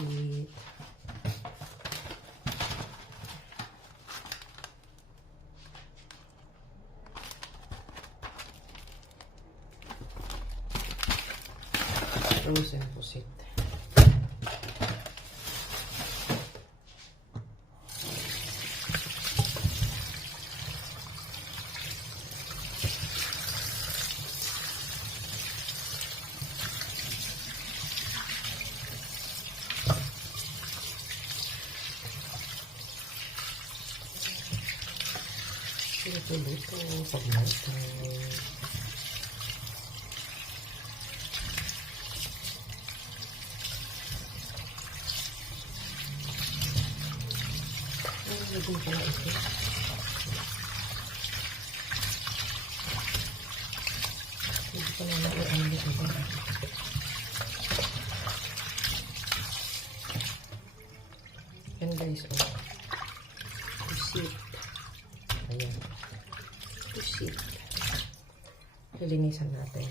y producen cositas pues pag night Lagyan ko na ito. Hindi ko na nag-ano ito. Yan guys, oh. Pusit. Ayan. Pusit. Lilinisan natin.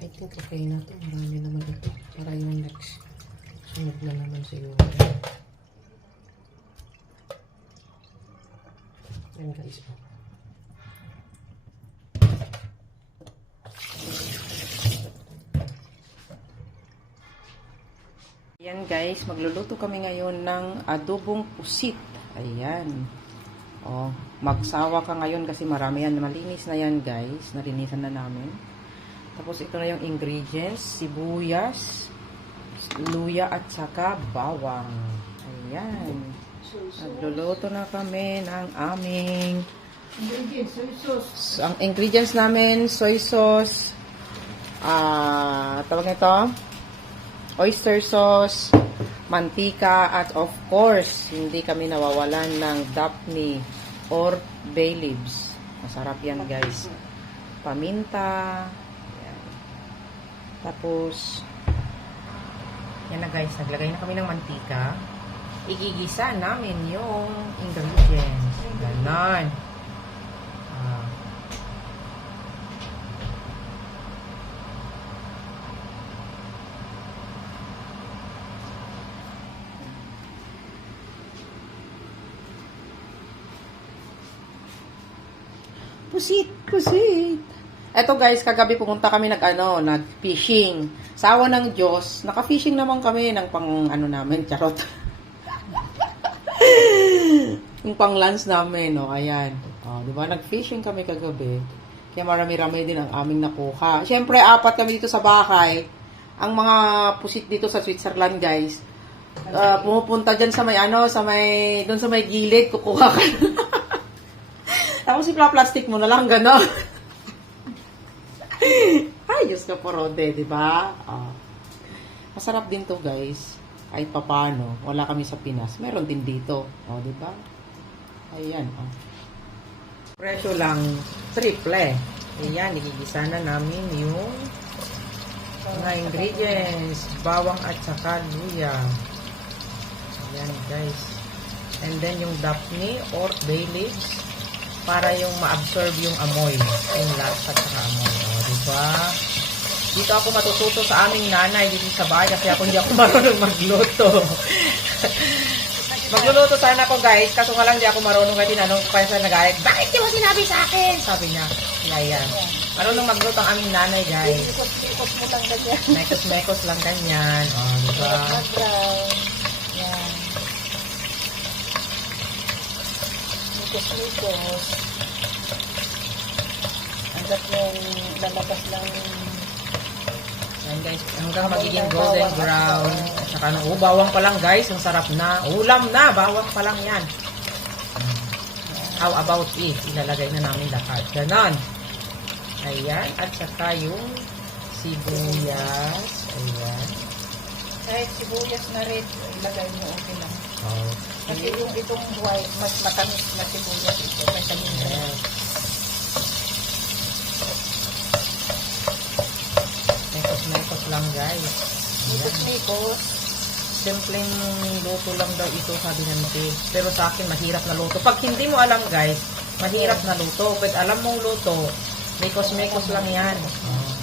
I think okay na to. Marami naman ito. Sunod na naman siguro. Yan guys. Oh. Yan guys, magluluto kami ngayon ng adobong pusit. Ayan. Oh, magsawa ka ngayon kasi marami yan. Malinis na yan guys. Narinisan na namin. Tapos ito na yung ingredients, sibuyas, luya at saka bawang. Ayan. Nagluluto na kami ng aming Ingredients, soy sauce. ang ingredients namin, soy sauce, ah, tawag nito, oyster sauce, mantika, at of course, hindi kami nawawalan ng Daphne or bay leaves. Masarap yan, guys. Paminta. Tapos, yan na guys, naglagay na kami ng mantika. Igigisa namin yung ingredients. Ganon. Ah. Pusit, pusit. Eto guys, kagabi pumunta kami nag ano, nag-fishing. Sa awa ng Diyos, naka-fishing naman kami ng pang ano namin, charot. yung pang lunch namin, no, ayan. Oh, di ba? Nag-fishing kami kagabi. Kaya marami-rami din ang aming nakuha. Siyempre, apat kami dito sa bahay. Ang mga pusit dito sa Switzerland, guys. ah, pumupunta dyan sa may ano, sa may, doon sa may gilid, kukuha ka. Tapos ipla-plastic mo na lang, gano'n. Ay, Diyos ka po, Rode, di ba? Ah. Masarap din to, guys. Kahit papano, wala kami sa Pinas. Meron din dito. O, di ba? Ayan, oh. Presyo lang, triple. Ayan, igigisa na namin yung mga ingredients. Bawang at saka luya. Ayan, guys. And then yung Daphne or bay leaves para yung ma-absorb yung amoy. Yung lasa at amoy. O, diba? Dito ako matututo sa aming nanay dito sa bahay kasi ako hindi ako marunong magluto. Magluluto sana ako guys, kaso nga lang hindi ako marunong kasi tinanong ko kaya sa nagayat, bakit di mo sinabi sa akin? Sabi niya, Layan. Marunong magluto ang aming nanay guys. Mo lang ganyan. Mekos-mekos lang ganyan. O, diba? Background. Yan. Mikos-mikos. Hanggat yung lalabas lang Yan guys, hanggang magiging golden brown. At saka no, oh, bawang pa lang guys, ang sarap na. Ulam na, bawang pa lang yan. How about it? Ilalagay na namin lahat. Ganon. Ayan, at saka yung sibuyas. Ayan. kahit sibuyas na red, ilagay mo okay lang. Oh. Kasi yung itong white, mas matamis na sibuyas ito yung red. Yes. Mekos-mekos lang guys. Ayan. Mikos-mikos. simpleng luto lang daw ito sabi ng Ate. Pero sa akin, mahirap na luto. Pag hindi mo alam guys, mahirap na luto. But alam mong luto, mekos-mekos lang yan.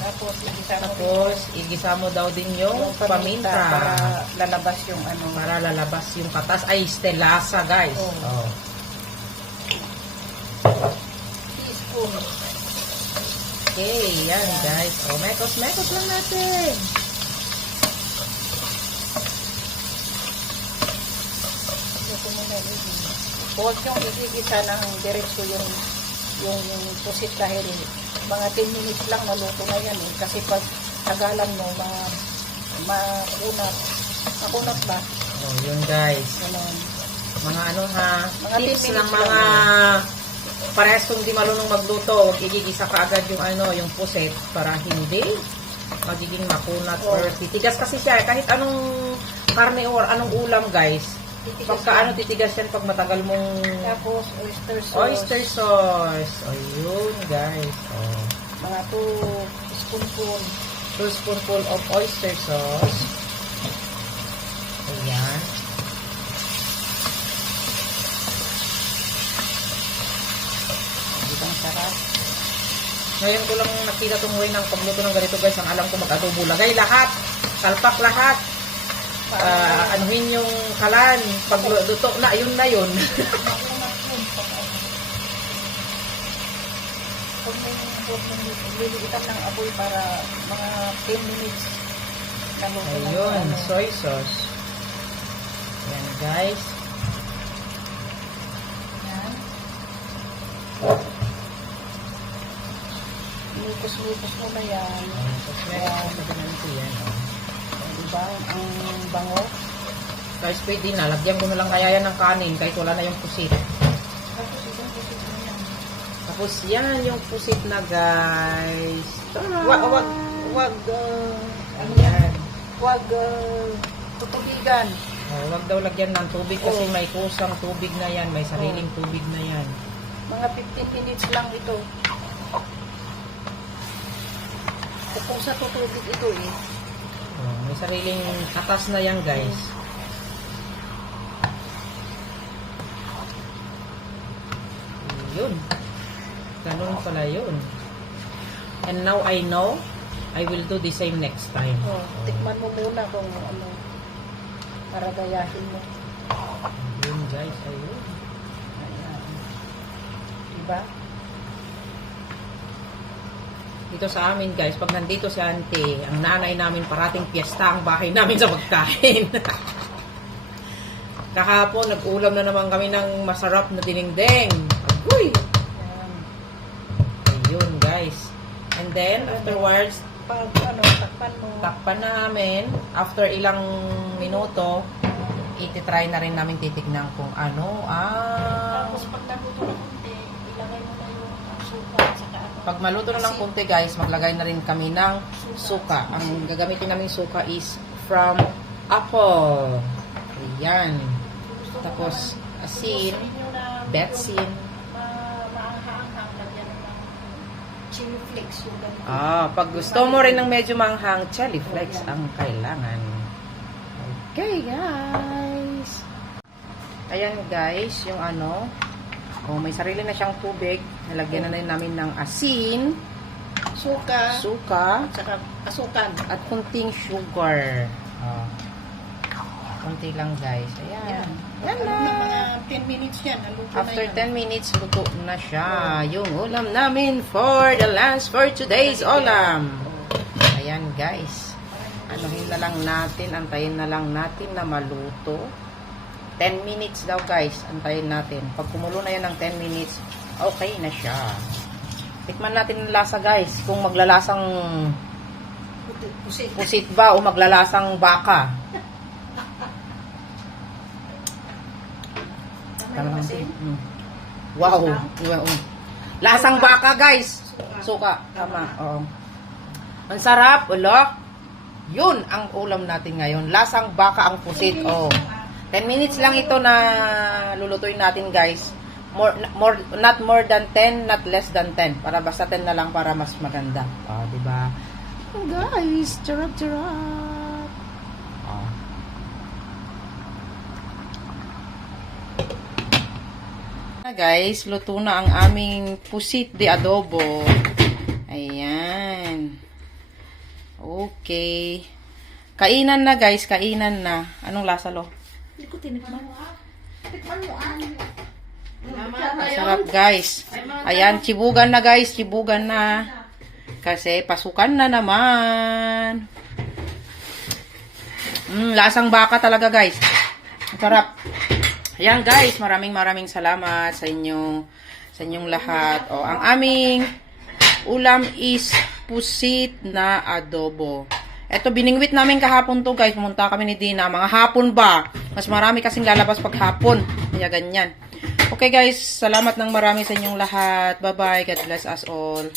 Tapos, igisa mo Tapos, igisa mo daw din yung yung paminta. para lalabas yung ano. Para lalabas yung katas. Ay, stelasa guys. Oo. Oh. Teaspoon. Okay, yan guys. O, mekos-mekos lang natin. Ito muna yung Huwag yung igigisa ng diretso yung yung, yung pusit dahil mga 10 minutes lang maluto na yan eh. Kasi pag tagalan mo, ma, makunat. Makunat ba? Oh, yun guys. Ganun. Mga ano ha, Mga tips 10 ng mga lang. parehas kung di marunong magluto, huwag igigisa ka agad yung ano, yung puset para hindi magiging makunat Oh. or titigas kasi siya kahit anong karne or anong ulam guys. Titigas Pagka ano titigas yan pag matagal mong Tapos oyster sauce. oyster sauce. Ayun guys. Oh. Mga 2 spoonful. Two spoonful of oyster sauce. Ayan. Ibang sarap. Ngayon ko lang nakita itong way ng pagluto ng ganito guys. Ang alam ko mag-adobo lagay lahat. Salpak lahat. Ah, anuhin yung kalan. Pagluto na, yun na yun. Huwag mo huwag mo liliitan ng apoy para mga 10 minutes na Ayun, ano. soy sauce. Yan guys. Yan. Lupos-lupos mo na yan. Pa din ito yan. Oh. Diba? Ang bango. Guys, pwede na. Lagyan ko na lang kaya yan ng kanin kahit wala na yung pusit. Tapos yan. Yung pusit na guys. Wag, wag, wag, uh, ano yan? Ayan. Wag, uh, tutubigan. Oh, wag daw lagyan ng tubig kasi Oh. may kusang tubig na yan. May sariling tubig na yan. Mga 15 minutes lang ito. Kung sa tutubig ito eh. Oh, may sariling atas na yan guys. Yun. Ganun pala yun. And now I know, I will do the same next time. Oh, tikman mo muna kung ano, para gayahin mo. Yun guys, ayun. Ayan. Diba? Dito sa amin guys, pag nandito si auntie, ang nanay namin parating piyesta ang bahay namin sa pagkain. Kahapon, nag-ulam na naman kami ng masarap na dinengdeng. Uy! Ayun guys. And then, afterwards, Pag ano, takpan mo. takpan namin. After ilang minuto, ititry na rin namin titignan kung ano. Ah, Tapos pag naluto pag maluto na ng konti guys, maglagay na rin kami ng suka. Ang gagamitin namin suka is from apple. Ayan. Tapos, asin, betsin. chili flakes yung. Ah, pag gusto mo rin ng medyo manghang, chili flakes ang kailangan. Okay, guys. Ayan, guys, yung ano. Oh, may sarili na siyang tubig. Nalagyan na rin namin ng asin, Suka, suka, at saka asukan. at kunting sugar. Oh. Kunti lang, guys. Ayan. Yan. Yan na. mga 10 minutes yan. After na yan. 10 minutes, luto na siya. Yung ulam namin for the lunch for today's ulam. Ayan, guys. Anuhin na lang natin, antayin na lang natin na maluto. 10 minutes daw, guys. Antayin natin. Pag kumulo na yan ng 10 minutes, okay na siya. Tikman natin ang lasa, guys. Kung maglalasang Pusit. pusit ba o maglalasang baka. Tama yung asin? Mm. Wow. Wow. Lasang baka, guys. Suka. Tama. Oo. Ang sarap. Ulo. Yun ang ulam natin ngayon. Lasang baka ang pusit. Oh. 10 minutes lang ito na lulutuin natin guys. More, more, not more than 10, not less than 10. Para basta 10 na lang para mas maganda. O, diba? oh, diba? Guys, charap, charap. Oh. Ah, na guys, luto na ang aming pusit de adobo. Ayan. Okay. Kainan na guys, kainan na. Anong lasa lo? Ko tinikman. Tikman mo ah. Masarap guys. Ayan, chibugan na guys, chibugan na. Kasi pasukan na naman. Mm, lasang baka talaga guys. Masarap. Ayan guys, maraming maraming salamat sa inyo sa inyong lahat. O, ang aming ulam is pusit na adobo. Ito, biningwit namin kahapon to guys. Pumunta kami ni Dina. Mga hapon ba? Mas marami kasing lalabas pag hapon. Kaya ganyan. Okay guys, salamat ng marami sa inyong lahat. Bye-bye. God bless us all.